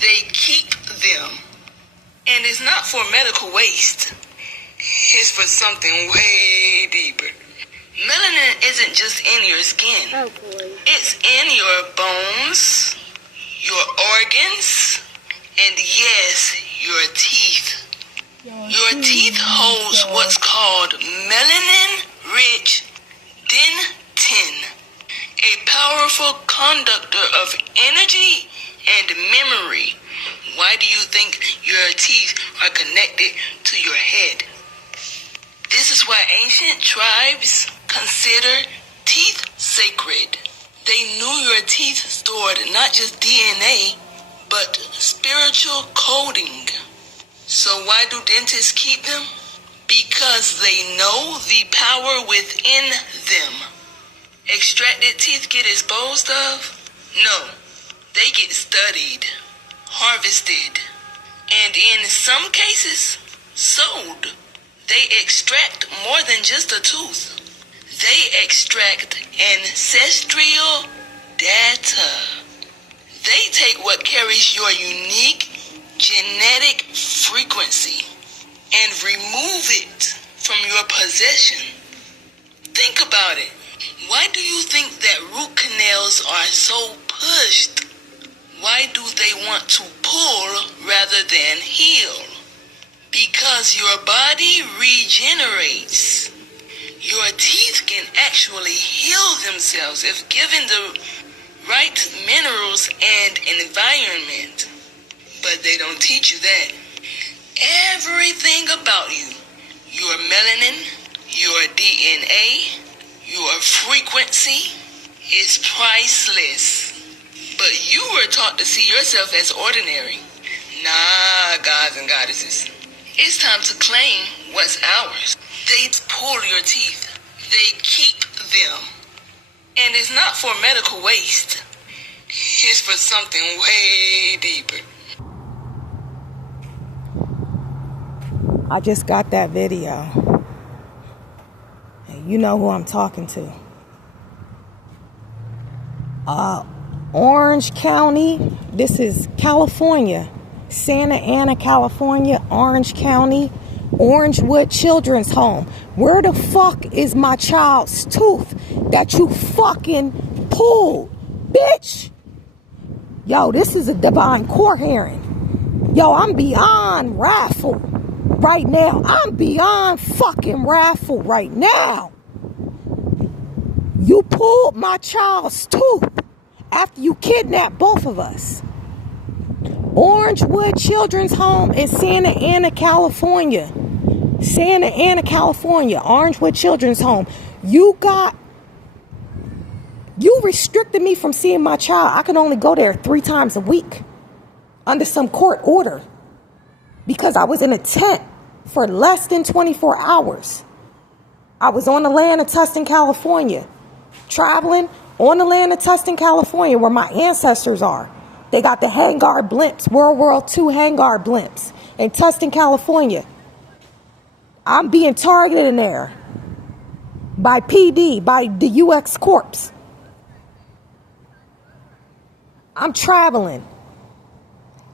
They keep them. And it's not for medical waste. It's for something way deeper. Melanin isn't just in your skin. Oh boy. It's in your bones, your organs, and yes, your teeth. Your teeth holds what's called melanin-rich dentin, a powerful conductor of energy and memory. Why do you think your teeth are connected to your head? This is why ancient tribes consider teeth sacred. They knew your teeth stored not just DNA, but spiritual coding. So why do dentists keep them? Because they know the power within them. Extracted teeth get disposed of? No, they get studied, harvested, and in some cases, sold. They extract more than just a tooth. They extract ancestral data. They take what carries your unique genetic frequency and remove it from your possession. Think about it. Why do you think that root canals are so pushed? Why do they want to pull rather than heal? Because your body regenerates. Your teeth can actually heal themselves if given the right minerals and environment. But they don't teach you that. Everything about you, your melanin, your DNA, your frequency, is priceless. But you were taught to see yourself as ordinary. Nah, gods and goddesses. It's time to claim what's ours. They pull your teeth. They keep them. And it's not for medical waste. It's for something way deeper. I just got that video. And you know who I'm talking to. Orange County. This is California. Santa Ana, California, Orange County, Orangewood Children's Home. Where the fuck is my child's tooth that you fucking pulled, bitch? Yo, this is a divine court hearing. Yo, I'm beyond wrathful right now. I'm beyond fucking wrathful right now. You pulled my child's tooth after you kidnapped both of us. Orangewood Children's Home in Santa Ana, California. Santa Ana, California. Orangewood Children's Home. You restricted me from seeing my child. I can only go there 3 times a week under some court order because I was in a tent for less than 24 hours. I was on the land of Tustin, California, traveling on the land of Tustin, California, where my ancestors are. They got the hangar blimps, World War II hangar blimps in Tustin, California. I'm being targeted in there by PD, by the UX Corps. I'm traveling.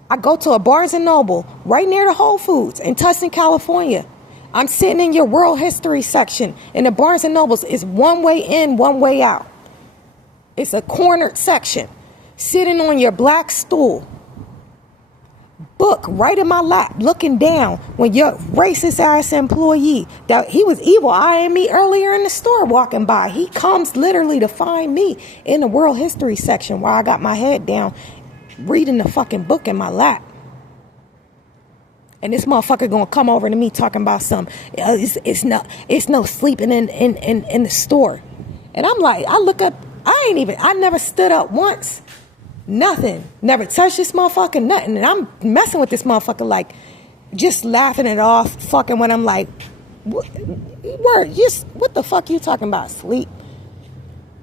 I go to a Barnes & Noble right near the Whole Foods in Tustin, California. I'm sitting in your world history section in the Barnes & Nobles. It's one way in, one way out. It's a cornered section. Sitting on your black stool, book right in my lap, looking down when your racist ass employee, that he was evil eyeing me earlier in the store walking by. He comes literally to find me in the world history section where I got my head down reading the fucking book in my lap. And this motherfucker gonna come over to me talking about it's no sleeping in the store. And I'm like, I look up, I never stood up once. Nothing. Never touched this motherfucker, nothing. And I'm messing with this motherfucker, like, just laughing it off, fucking when I'm like, what the fuck you talking about, sleep?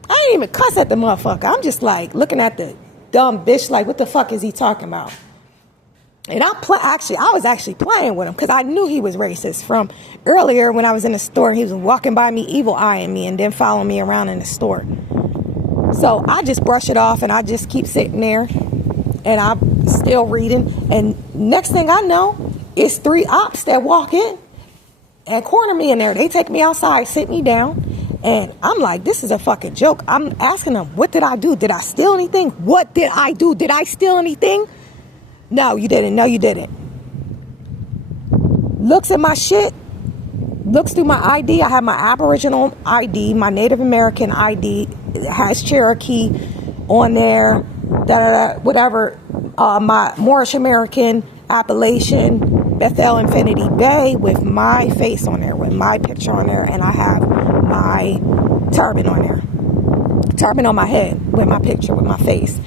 I ain't even cuss at the motherfucker. I'm just like, looking at the dumb bitch, like, what the fuck is he talking about? And I was actually playing with him, because I knew he was racist from earlier when I was in the store. He was walking by me, evil eyeing me, and then following me around in the store. So I just brush it off and I just keep sitting there. And I'm still reading. And next thing I know, it's 3 ops that walk in and corner me in there. They take me outside, sit me down. And I'm like, this is a fucking joke. I'm asking them, what did I do? Did I steal anything? What did I do? Did I steal anything? No, you didn't. No, you didn't. Looks at my shit. Looks through my ID. I have my Aboriginal ID, my Native American ID. It has Cherokee on there. Whatever. My Moorish American, Appalachian, Bethel Infinity Bay with my face on there, with my picture on there, and I have my turban on there. Turban on my head with my picture, with my face.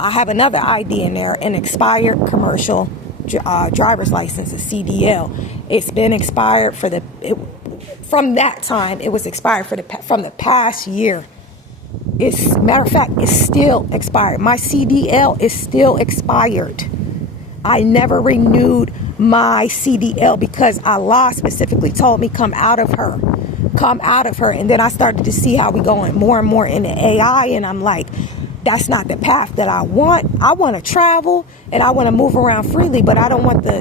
I have another ID in there, an expired commercial driver's license, a CDL. It's been expired from that time. It was expired from the past year. Matter of fact, it's still expired. My CDL is still expired. I never renewed my CDL because Allah specifically told me come out of her. And then I started to see how we going more and more into AI, and I'm like, that's not the path that I want. I want to travel and I want to move around freely, but I don't want the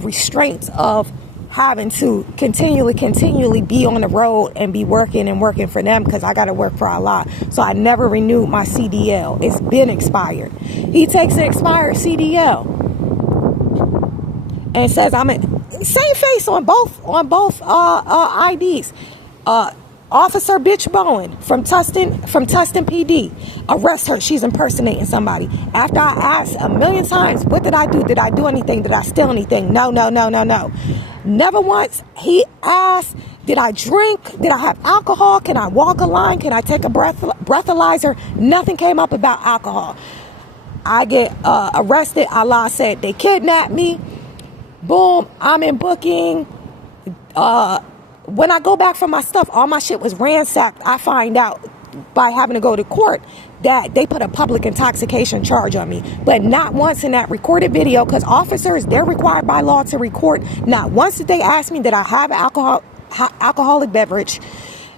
restraints of having to continually be on the road and be working for them, because I got to work for Allah. So I never renewed my CDL. It's been expired. He takes an expired CDL and says I'm same face on both IDs. Officer Bitch Bowen from Tustin PD. Arrest her. She's impersonating somebody. After I asked a million times, what did I do? Did I do anything? Did I steal anything? No. Never once. He asked, did I drink? Did I have alcohol? Can I walk a line? Can I take a breathalyzer? Nothing came up about alcohol. I get arrested. Allah said they kidnapped me. Boom. I'm in booking. When I go back for my stuff, all my shit was ransacked. I find out by having to go to court that they put a public intoxication charge on me. But not once in that recorded video, because officers, they're required by law to record. Not once did they ask me that I have alcoholic beverage.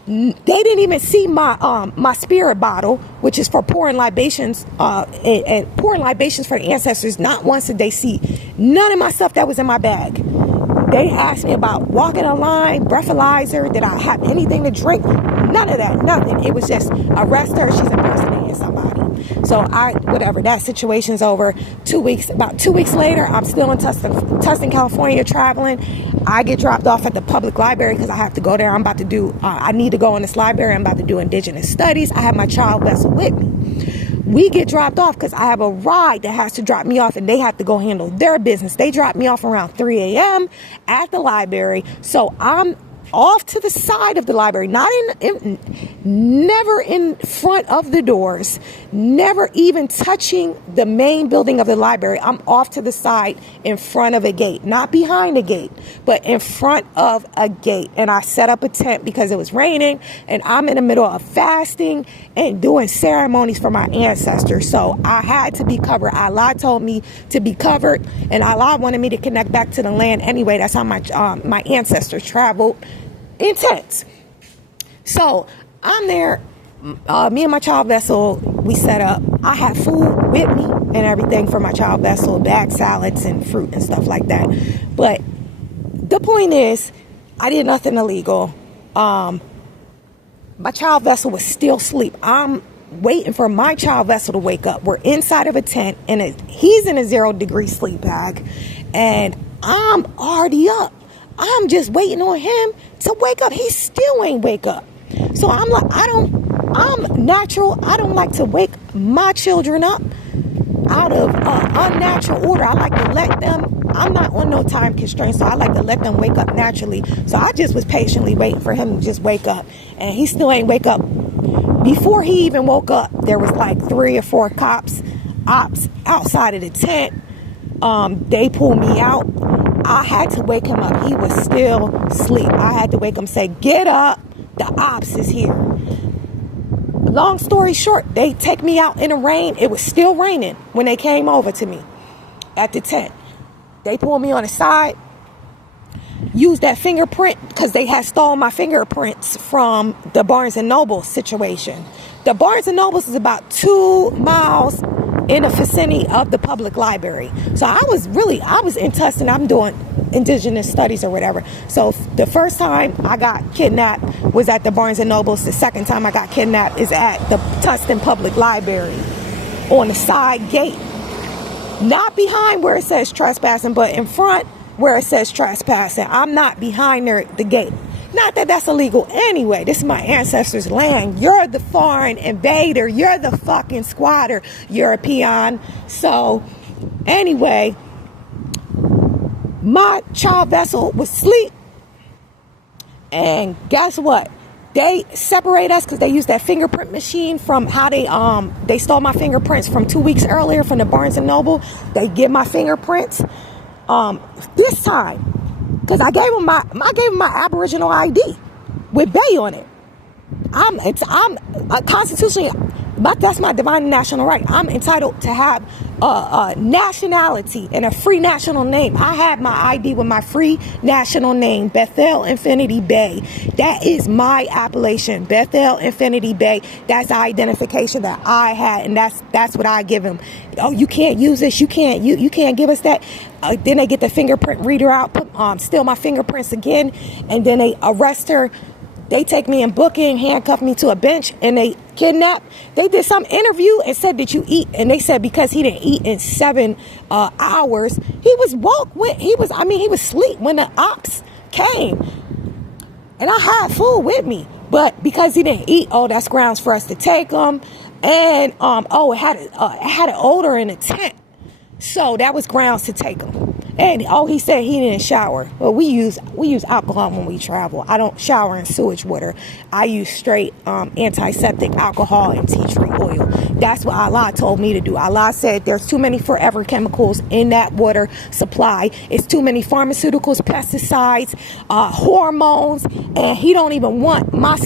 They didn't even see my spirit bottle, which is for pouring libations, and pouring libations for the ancestors. Not once did they see none of my stuff that was in my bag. They asked me about walking a line, breathalyzer, did I have anything to drink? None of that, nothing. It was just arrest her, she's impersonating somebody. So whatever, that situation's over. About 2 weeks later, I'm still in Tustin, California, traveling. I get dropped off at the public library because I have to go there. I need to go in this library. I'm about to do indigenous studies. I have my child vessel with me. We get dropped off because I have a ride that has to drop me off, and they have to go handle their business. They drop me off around 3 a.m. at the library. So I'm off to the side of the library, never in front of the doors, never even touching the main building of the library. I'm off to the side in front of a gate, not behind a gate, but in front of a gate. And I set up a tent because it was raining, and I'm in the middle of fasting and doing ceremonies for my ancestors. So I had to be covered. Allah told me to be covered, and Allah wanted me to connect back to the land anyway. That's how my ancestors traveled in tents. So I'm there. Me and my child vessel, we set up. I had food with me and everything for my child vessel, bag salads and fruit and stuff like that. But the point is, I did nothing illegal. My child vessel was still asleep. I'm waiting for my child vessel to wake up. We're inside of a tent, and he's in a 0-degree sleep bag, and I'm already up. I'm just waiting on him to wake up. He still ain't wake up. So I'm like, I'm natural. I don't like to wake my children up out of unnatural order. I like to let them, I'm not on no time constraint, so I like to let them wake up naturally. So I just was patiently waiting for him to just wake up, and he still ain't wake up. Before he even woke up, there was like 3 or 4 ops outside of the tent. They pulled me out. I had to wake him up. He was still asleep. I had to wake him, say, get up. The ops is here. Long story short, they take me out in the rain. It was still raining when they came over to me at the tent. They pulled me on the side, used that fingerprint, because they had stolen my fingerprints from the Barnes & Noble situation. The Barnes & Noble is about 2 miles in the vicinity of the public library. So I was in Tustin. I'm doing indigenous studies or whatever. So the first time I got kidnapped was at the Barnes and Nobles. The second time I got kidnapped is at the Tustin Public Library on the side gate. Not behind where it says trespassing, but in front where it says trespassing. I'm not behind the gate. Not that that's illegal anyway. This is my ancestors' land. You're the foreign invader. You're the fucking squatter, European. So, anyway, my child vessel was asleep. And guess what? They separate us because they used that fingerprint machine from how they stole my fingerprints from 2 weeks earlier from the Barnes and Noble. They give my fingerprints this time. Because I gave him my Aboriginal ID with Bay on it. I'm constitutionally, but that's my divine national right. I'm entitled to have a nationality and a free national name. I have my ID with my free national name, Bethel Infinity Bay. That is my appellation, Bethel Infinity Bay. That's the identification that I had, and that's what I give him. Oh, you can't use this. You can't give us that. Then they get the fingerprint reader out, steal my fingerprints again, and then they arrest her. They take me in booking, handcuff me to a bench, and they kidnap. They did some interview and said, "Did you eat?" And they said because he didn't eat in 7 hours, he was asleep when the ops came, and I had food with me, but because he didn't eat, that's grounds for us to take him. And it had an odor in the tent. So that was grounds to take him. And he said he didn't shower. Well, we use alcohol when we travel. I don't shower in sewage water. I use straight antiseptic alcohol and tea tree oil. That's what Allah told me to do. Allah said there's too many forever chemicals in that water supply. It's too many pharmaceuticals, pesticides, hormones, and he don't even want my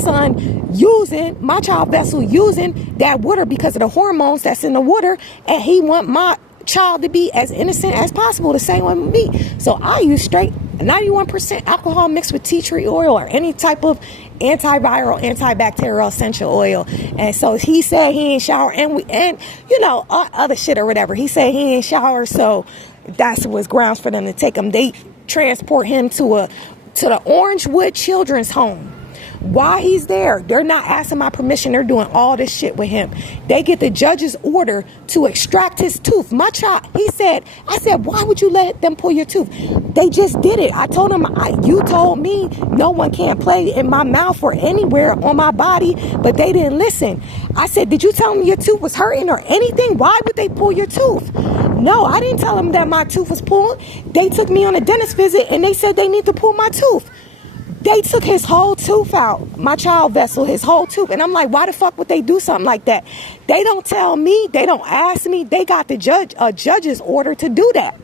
child vessel using that water because of the hormones that's in the water, and he want my child to be as innocent as possible, the same way with me. So I use straight 91% alcohol mixed with tea tree oil or any type of antiviral, antibacterial essential oil. And so he said he ain't shower, and other shit or whatever. He said he ain't shower, so that was grounds for them to take him. They transport him to the Orangewood Children's Home. While he's there, they're not asking my permission. They're doing all this shit with him. They get the judge's order to extract his tooth. My child, I said, why would you let them pull your tooth? They just did it. I told him, you told me no one can play in my mouth or anywhere on my body, but they didn't listen. I said, did you tell them your tooth was hurting or anything? Why would they pull your tooth? No, I didn't tell them that my tooth was pulled. They took me on a dentist visit and they said they need to pull my tooth. They took his whole tooth out, my child vessel, his whole tooth. And I'm like, why the fuck would they do something like that? They don't tell me. They don't ask me. They got the judge's order to do that.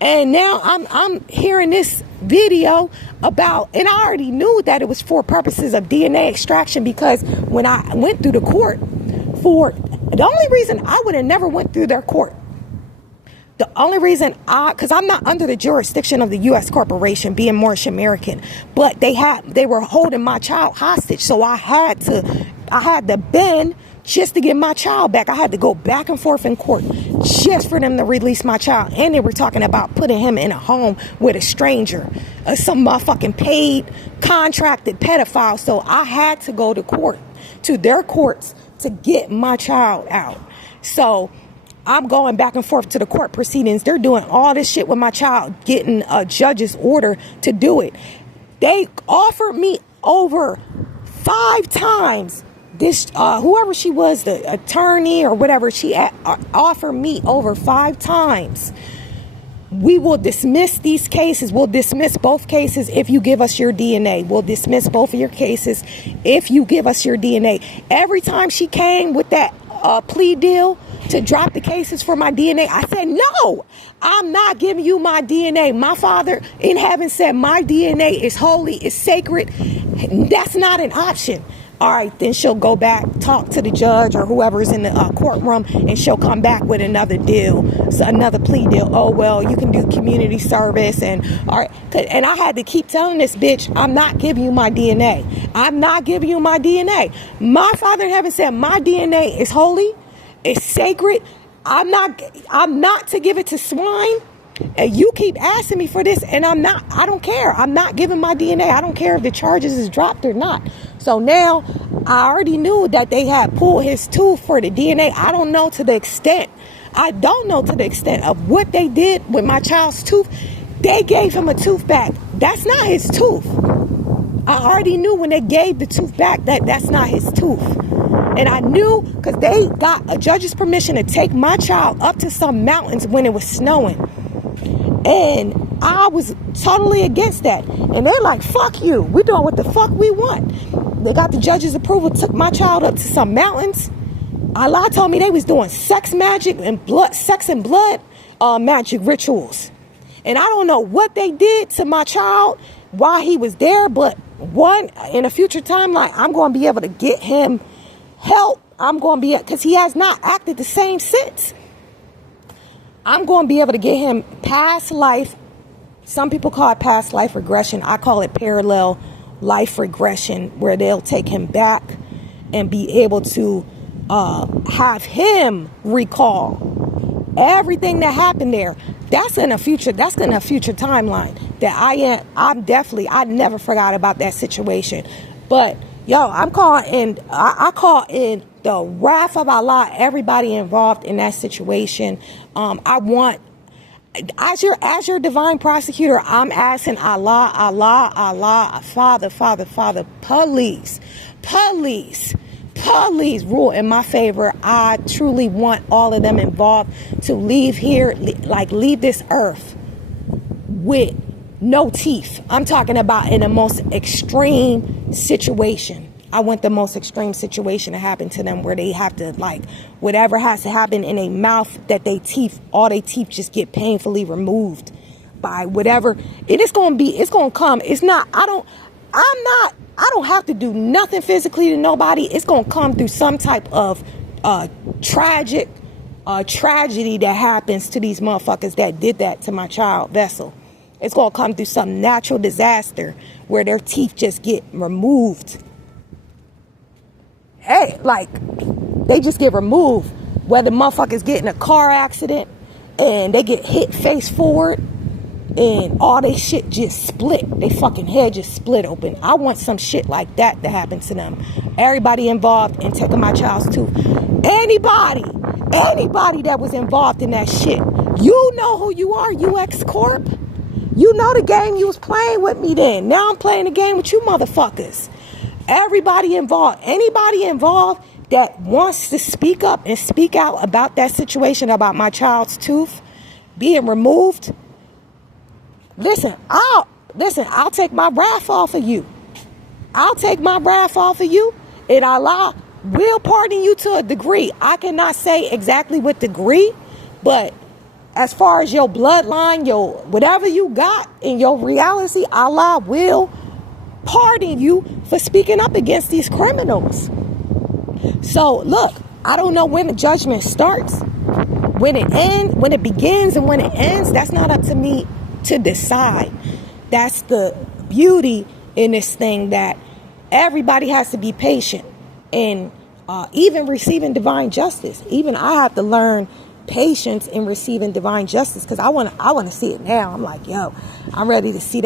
And now I'm hearing this video about, and I already knew that it was for purposes of DNA extraction, because when I went through the court the only reason I would have never went through their court, the only reason because I'm not under the jurisdiction of the U.S. corporation, being Moorish American, but they were holding my child hostage, so I had to bend just to get my child back. I had to go back and forth in court just for them to release my child, and they were talking about putting him in a home with a stranger, some motherfucking paid, contracted pedophile. So I had to go to their courts to get my child out. So I'm going back and forth to the court proceedings. They're doing all this shit with my child, getting a judge's order to do it. They offered me over 5 times. This whoever she was, the attorney or whatever, she offered me over 5 times. We will dismiss these cases. We'll dismiss both cases if you give us your DNA. We'll dismiss both of your cases if you give us your DNA. Every time she came with that plea deal to drop the cases for my DNA, I said, no, I'm not giving you my DNA. My Father in heaven said my DNA is holy, is sacred. That's not an option. All right, then she'll go back, talk to the judge or whoever's in the courtroom, and she'll come back with another deal, so another plea deal. Oh, well, you can do community service. And all right, and I had to keep telling this bitch, I'm not giving you my DNA. I'm not giving you my DNA. My Father in heaven said my DNA is holy, it's sacred. I'm not to give it to swine. And you keep asking me for this, and I don't care. I'm not giving my DNA. I don't care if the charges is dropped or not. So now I already knew that they had pulled his tooth for the DNA. I don't know to the extent of what they did with my child's tooth. They gave him a tooth back. That's not his tooth. I already knew when they gave the tooth back that that's not his tooth. And I knew because they got a judge's permission to take my child up to some mountains when it was snowing. And I was totally against that. And they're like, fuck you. We're doing what the fuck we want. They got the judge's approval, took my child up to some mountains. Allah told me they was doing sex and blood magic rituals. And I don't know what they did to my child while he was there, but in a future timeline, I'm going to be able to get him help. Because he has not acted the same since. I'm going to be able to get him past life. Some people call it past life regression. I call it parallel life regression, where they'll take him back and be able to have him recall everything that happened there. That's in a future timeline that I never forgot about that situation. But I call in the wrath of Allah, everybody involved in that situation. I want, as your divine prosecutor, I'm asking Allah, Father, please rule in my favor. I truly want all of them involved to leave this earth with no teeth. I'm talking about in the most extreme situation. I want the most extreme situation to happen to them, where they have to, whatever has to happen in a mouth, that all their teeth just get painfully removed by whatever. It's going to come. I don't have to do nothing physically to nobody. It's going to come through some type of tragedy that happens to these motherfuckers that did that to my child vessel. It's going to come through some natural disaster where their teeth just get removed. Hey, they just get removed. Whether motherfuckers get in a car accident and they get hit face forward and all they shit just split. They fucking head just split open. I want some shit like that to happen to them. Everybody involved in taking my child's tooth. Anybody that was involved in that shit. You know who you are, UX Corp. You know the game you was playing with me then. Now I'm playing the game with you motherfuckers. Everybody involved, anybody involved that wants to speak up and speak out about that situation, about my child's tooth being removed. Listen, I'll take my wrath off of you. And Allah will pardon you to a degree. I cannot say exactly what degree, but as far as your bloodline, your whatever you got in your reality, Allah will pardon you for speaking up against these criminals. So look, I don't know when the judgment starts, when it begins and when it ends. That's not up to me to decide. That's the beauty in this thing, that everybody has to be patient. And even receiving divine justice, even I have to learn patience in receiving divine justice, because I want to see it now. I'm like, I'm ready to see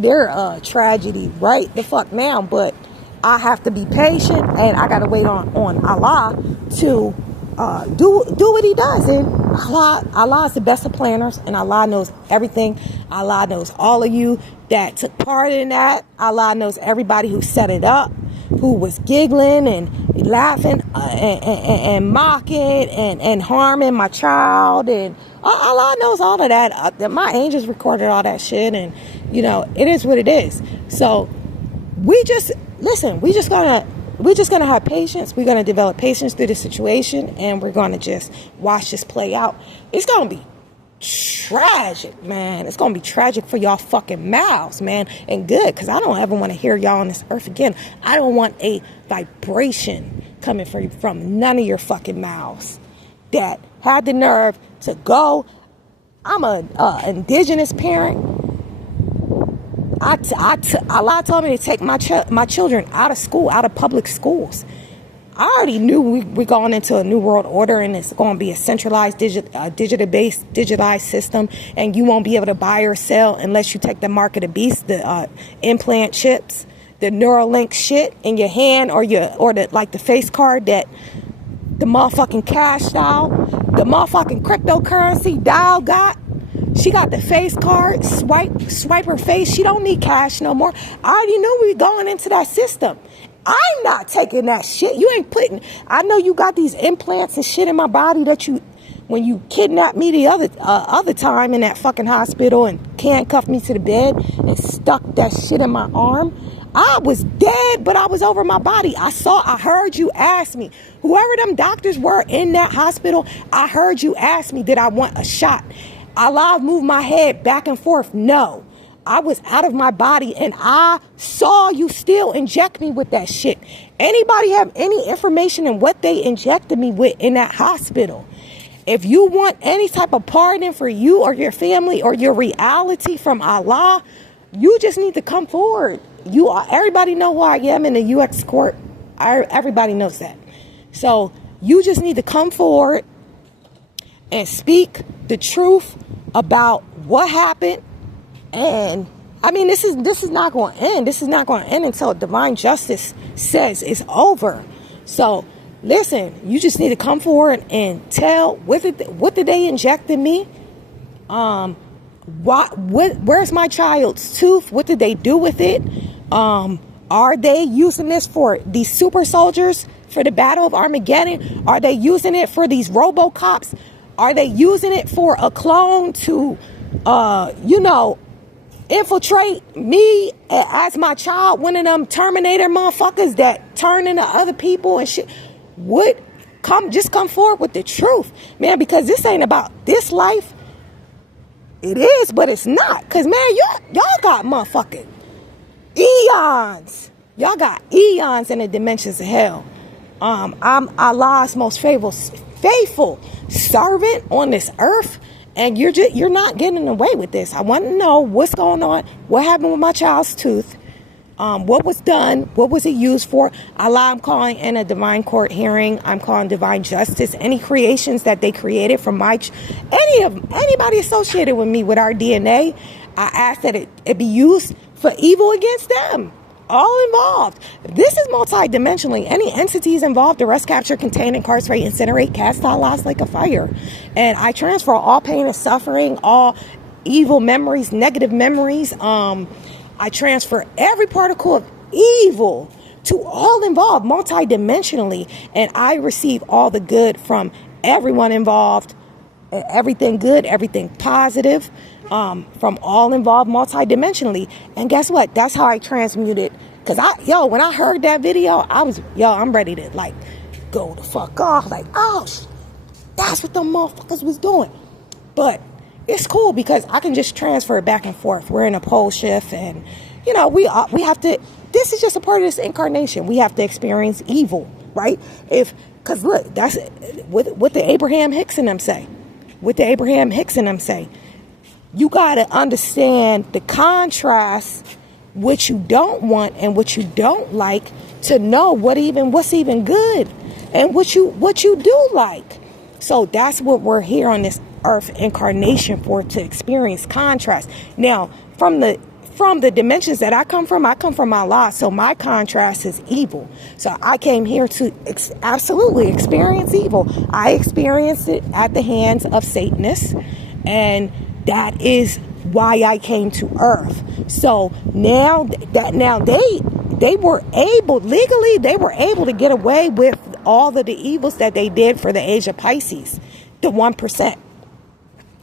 their tragedy right the fuck now. But I have to be patient, and I gotta wait on Allah to do what He does. And Allah is the best of planners, and Allah knows everything. Allah knows all of you that took part in that. Allah knows everybody who set it up, who was giggling and laughing and mocking and harming my child. And Allah knows all of that. My angels recorded all that shit, and it is what it is. So we're just gonna have patience. We're gonna develop patience through the situation, and we're gonna just watch this play out. It's gonna be tragic, man. It's gonna be tragic for y'all fucking mouths, man. And good, because I don't ever want to hear y'all on this earth again. I don't want a vibration coming from none of your fucking mouths that had the nerve to go. I'm an indigenous parent. Allah told me to take my children out of school, out of public schools. I already knew we're going into a new world order, and it's going to be a centralized digitalized system, and you won't be able to buy or sell unless you take the mark of the beast, the implant chips, the Neuralink shit in your hand, or the face card that the motherfucking cash doll, the motherfucking cryptocurrency doll got. She got the face card, swipe her face. She don't need cash no more. I already knew we were going into that system. I'm not taking that shit. You ain't putting... I know you got these implants and shit in my body that you... When you kidnapped me the other time in that fucking hospital and handcuffed me to the bed and stuck that shit in my arm, I was dead, but I was over my body. I heard you ask me. Whoever them doctors were in that hospital, I heard you ask me, did I want a shot? I loud moved my head back and forth. No. I was out of my body, and I saw you still inject me with that shit. Anybody have any information in what they injected me with in that hospital? If you want any type of pardon for you or your family or your reality from Allah, you just need to come forward. Everybody know who I am in the U.S. court. Everybody knows that. So you just need to come forward and speak the truth about what happened. And I mean, this is not going to end. This is not going to end until divine justice says it's over. So listen, you just need to come forward and tell what did they inject in me? Where's my child's tooth? What did they do with it? Are they using this for these super soldiers for the Battle of Armageddon? Are they using it for these RoboCops? Are they using it for a clone to, infiltrate me as my child, one of them Terminator motherfuckers that turn into other people and shit? Just come forward with the truth, man, because this ain't about this life. It is, but it's not. Cause man, y'all got motherfucking eons. Y'all got eons in the dimensions of hell. I'm Allah's most faithful servant on this earth. And you're not getting away with this. I want to know what's going on. What happened with my child's tooth? What was done? What was it used for? Allah, I'm calling in a divine court hearing. I'm calling divine justice. Any creations that they created from anybody associated with me with our DNA, I ask that it be used for evil against them. All involved. This is multi-dimensionally. Any entities involved, arrest, capture, contain, incarcerate, incinerate, cast out lives like a fire. And I transfer all pain and suffering, all evil memories, negative memories. I transfer every particle of evil to all involved multi-dimensionally. And I receive all the good from everyone involved. Everything good, everything positive. From all involved multi-dimensionally. And guess what? That's how I transmuted. Because when I heard that video, I'm ready to go the fuck off. That's what them motherfuckers was doing. But it's cool because I can just transfer it back and forth. We're in a pole shift, and we have to. This is just a part of this incarnation. We have to experience evil, right? Because look, that's what the Abraham Hicks and them say. You got to understand the contrast, what you don't want and what you don't like, to know what's even good and what you do like. So that's what we're here on this earth incarnation for, to experience contrast. Now, from the dimensions that I come from Allah, so my contrast is evil. So I came here to absolutely experience evil. I experienced it at the hands of Satanists, and that is why I came to earth. So now they were able, legally, they were able to get away with all of the evils that they did for the age of Pisces, the 1%.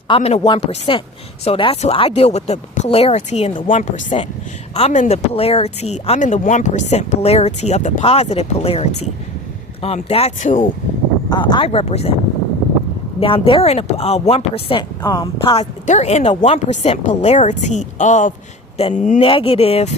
I'm in the 1%. So that's who I deal with, the polarity in the 1%. I'm in the 1% polarity of the positive polarity. That's who I represent. Now they're in a 1%. They're in the 1% polarity of the negative,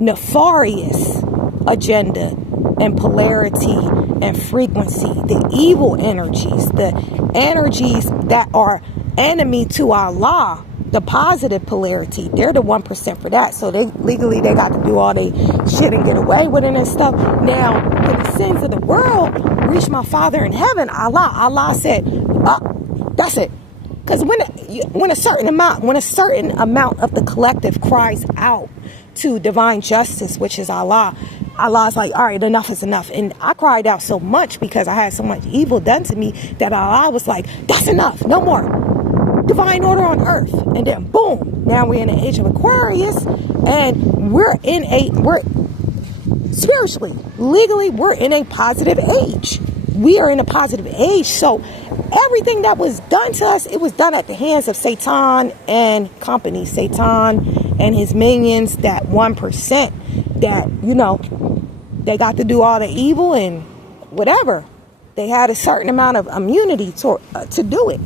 nefarious agenda and polarity and frequency. The evil energies, the energies that are enemy to Allah, the positive polarity. They're the 1% for that. So they legally they got to do all they shit and get away with it and stuff. Now, when the sins of the world reach my Father in heaven, Allah said, that's it. Because when a certain amount of the collective cries out to divine justice, which is Allah's like, all right, enough is enough. And I cried out so much because I had so much evil done to me that Allah was like, that's enough, no more. Divine order on earth. And then boom, now we're in the age of Aquarius, and we're spiritually, legally, we're in a positive age. We are in a positive age. So everything that was done to us, it was done at the hands of Satan and company. Satan and his minions, that 1% that, you know, they got to do all the evil and whatever. They had a certain amount of immunity to do it.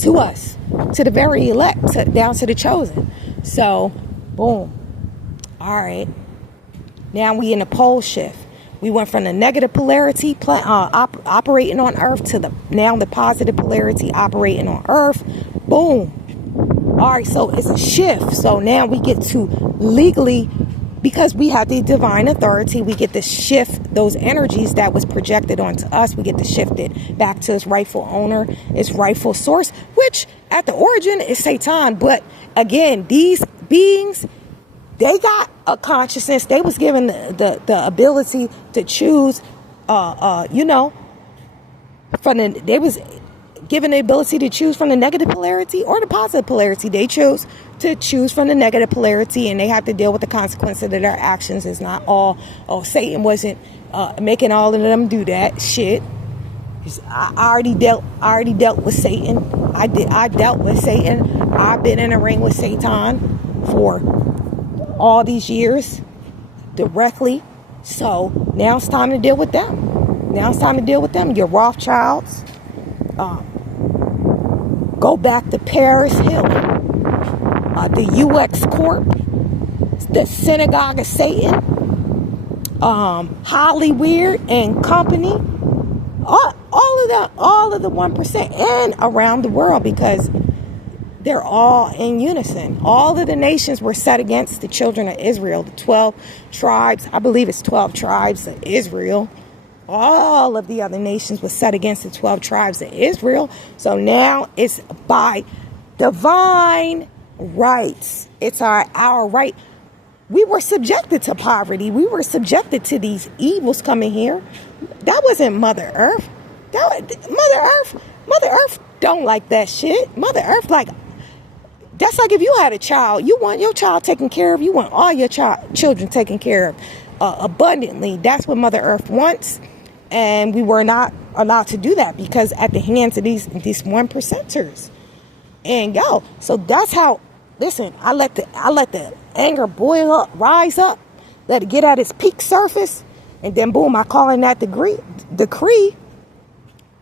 To us, to the very elect, down to the chosen. So, boom. All right. Now we in a pole shift. We went from the negative polarity operating on Earth to now the positive polarity operating on Earth. Boom. All right. So it's a shift. So now we get to legally, because we have the divine authority, we get to shift those energies that was projected onto us. We get to shift it back to its rightful owner, its rightful source, which at the origin is Satan. But again, these beings, they got a consciousness. They was given the ability to choose, they was given the ability to choose from the negative polarity or the positive polarity. They chose to choose from the negative polarity, and they have to deal with the consequences of their actions. It's not all, Satan wasn't making all of them do that shit. I already dealt with Satan. I dealt with Satan. I've been in a ring with Satan for all these years directly. So now it's time to deal with them. Your Rothschilds. Go back to Paris Hilton, the UX Corp, the Synagogue of Satan, Hollywood and company, all of the 1% and around the world, because they're all in unison. All of the nations were set against the children of Israel, the 12 tribes. I believe it's 12 tribes of Israel. All of the other nations were set against the 12 tribes of Israel. So now it's by divine rights. It's our right. We were subjected to poverty. We were subjected to these evils coming here. That wasn't Mother Earth. Mother Earth don't like that shit. Mother Earth, like, that's like if you had a child, you want your child taken care of. You want all your children taken care of abundantly. That's what Mother Earth wants. And we were not allowed to do that because at the hands of these 1%ers. And so that's how, listen, I let the anger boil up, rise up, let it get at its peak surface, and then boom, I call in that decree,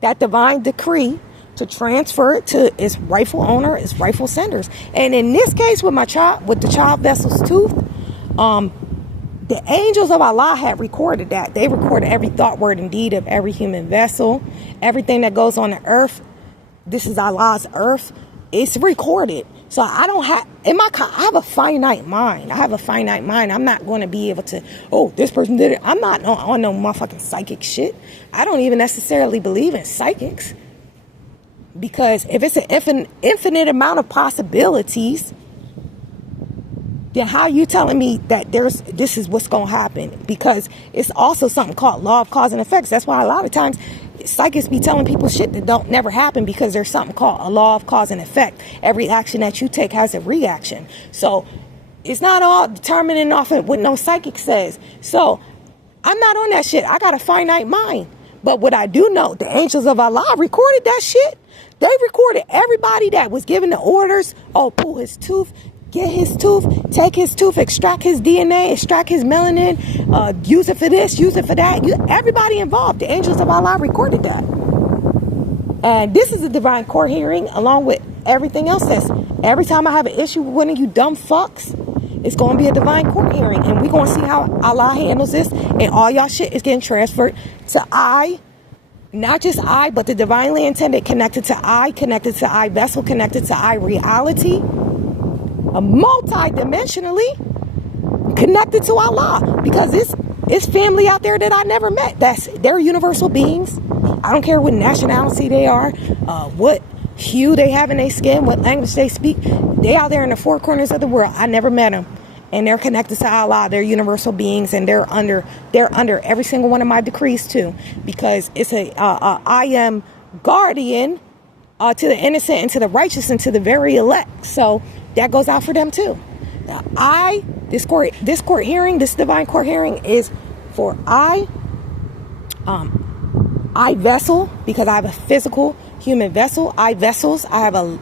that divine decree, to transfer it to its rightful owner, its rightful senders. And in this case with the child vessel's tooth, the angels of Allah had recorded that. They recorded every thought, word, and deed of every human vessel. Everything that goes on the earth. This is Allah's earth. It's recorded. So I don't have, I have a finite mind. I'm not going to be able to, this person did it. I'm not on no motherfucking psychic shit. I don't even necessarily believe in psychics. Because if it's an infinite amount of possibilities, then how are you telling me that this is what's going to happen? Because it's also something called law of cause and effects. That's why a lot of times psychics be telling people shit that don't never happen, because there's something called a law of cause and effect. Every action that you take has a reaction. So it's not all determining off of what no psychic says. So I'm not on that shit. I got a finite mind. But what I do know, the angels of Allah recorded that shit. They recorded everybody that was given the orders. Pull his tooth. Get his tooth, take his tooth, extract his DNA, extract his melanin, use it for this, use it for that. Everybody involved, the angels of Allah recorded that. And this is a divine court hearing, along with everything else. That's every time I have an issue with one of you dumb fucks, it's going to be a divine court hearing. And we're going to see how Allah handles this. And all y'all shit is getting transferred to Not just I, but the divinely intended, connected to I vessel, connected to I reality, multi-dimensionally connected to Allah, because it's family out there that I never met. They're universal beings. I don't care what nationality they are, what hue they have in their skin, what language they speak. They out there in the four corners of the world. I never met them. And they're connected to Allah. They're universal beings, and they're under every single one of my decrees too, because it's I am guardian to the innocent and to the righteous and to the very elect. So that goes out for them too. Now this divine court hearing is for I vessel, because I have a physical human vessel. I vessels. I have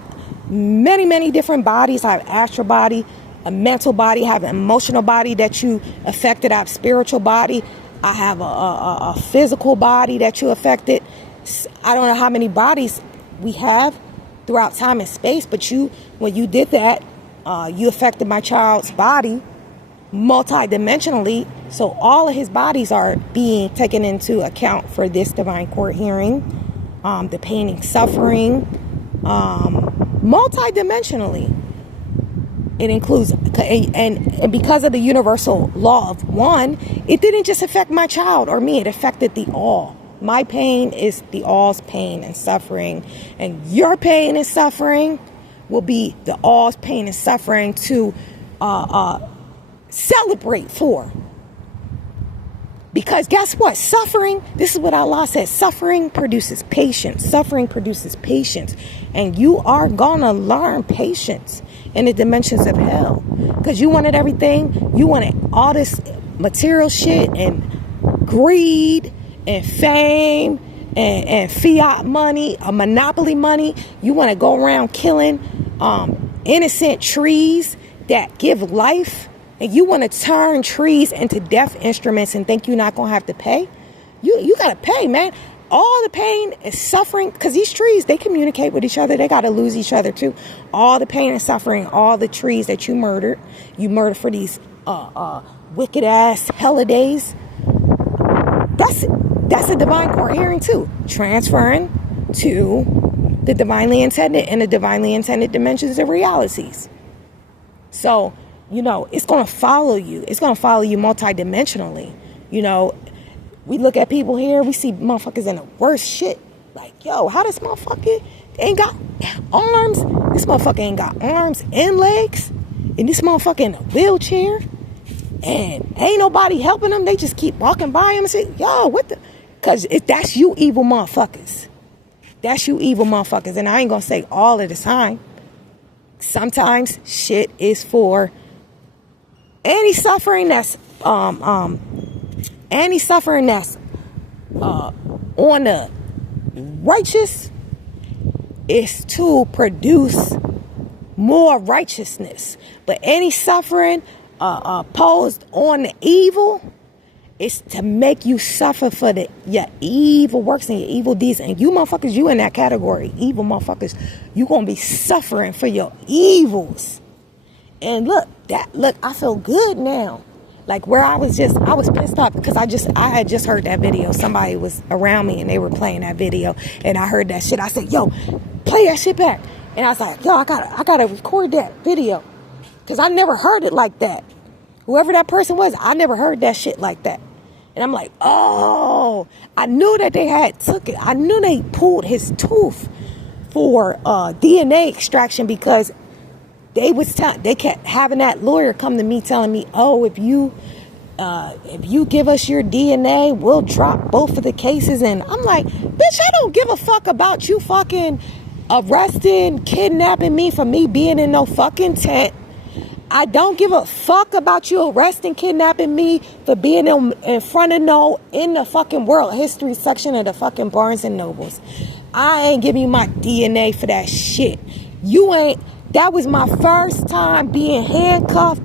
many different bodies. I have astral body, a mental body, I have an emotional body that you affected, I have a spiritual body, I have a physical body that you affected. I don't know how many bodies we have throughout time and space, but when you did that, you affected my child's body multidimensionally. So all of his bodies are being taken into account for this divine court hearing. The pain and suffering, multidimensionally. It includes, and because of the universal law of one, it didn't just affect my child or me, it affected the all. My pain is the all's pain and suffering, and your pain and suffering will be the all's pain and suffering to celebrate for. Because guess what? Suffering, this is what Allah says, suffering produces patience. Suffering produces patience. And you are gonna learn patience in the dimensions of hell. Because you wanted everything. You wanted all this material shit and greed and fame and fiat money, monopoly money. You want to go around killing innocent trees that give life. And you want to turn trees into death instruments and think you're not going to have to pay? You got to pay, man. All the pain and suffering, because these trees, they communicate with each other. They got to lose each other too. All the pain and suffering, all the trees that you murdered for these wicked ass holidays. That's a divine court hearing too. Transferring to the divinely intended and the divinely intended dimensions of realities. So, it's going to follow you. It's going to follow you multidimensionally. We look at people here, we see motherfuckers in the worst shit. Like, yo, how this motherfucker ain't got arms? This motherfucker ain't got arms and legs. And this motherfucker in a wheelchair. And ain't nobody helping them. They just keep walking by him and say, yo, what the? Because that's you evil motherfuckers. That's you evil motherfuckers. And I ain't going to say all of the time. Sometimes shit is for any suffering that's on the righteous is to produce more righteousness. But any suffering posed on the evil is to make you suffer for your evil works and your evil deeds. And you motherfuckers, you in that category, evil motherfuckers, you gonna be suffering for your evils. And look, I feel good now. Like where I was pissed off because I had just heard that video. Somebody was around me and they were playing that video and I heard that shit. I said, yo, play that shit back. And I was like, yo, I gotta record that video. Cause I never heard it like that. Whoever that person was, I never heard that shit like that. And I'm like, oh, I knew that they had took it. I knew they pulled his tooth for DNA extraction because they kept having that lawyer come to me telling me, oh, if you give us your DNA, we'll drop both of the cases. And I'm like, bitch, I don't give a fuck about you fucking arresting, kidnapping me for me being in no fucking tent. I don't give a fuck about you arresting, kidnapping me for being in front of in the fucking world history section of the fucking Barnes and Nobles. I ain't giving you my DNA for that shit. You ain't. That was my first time being handcuffed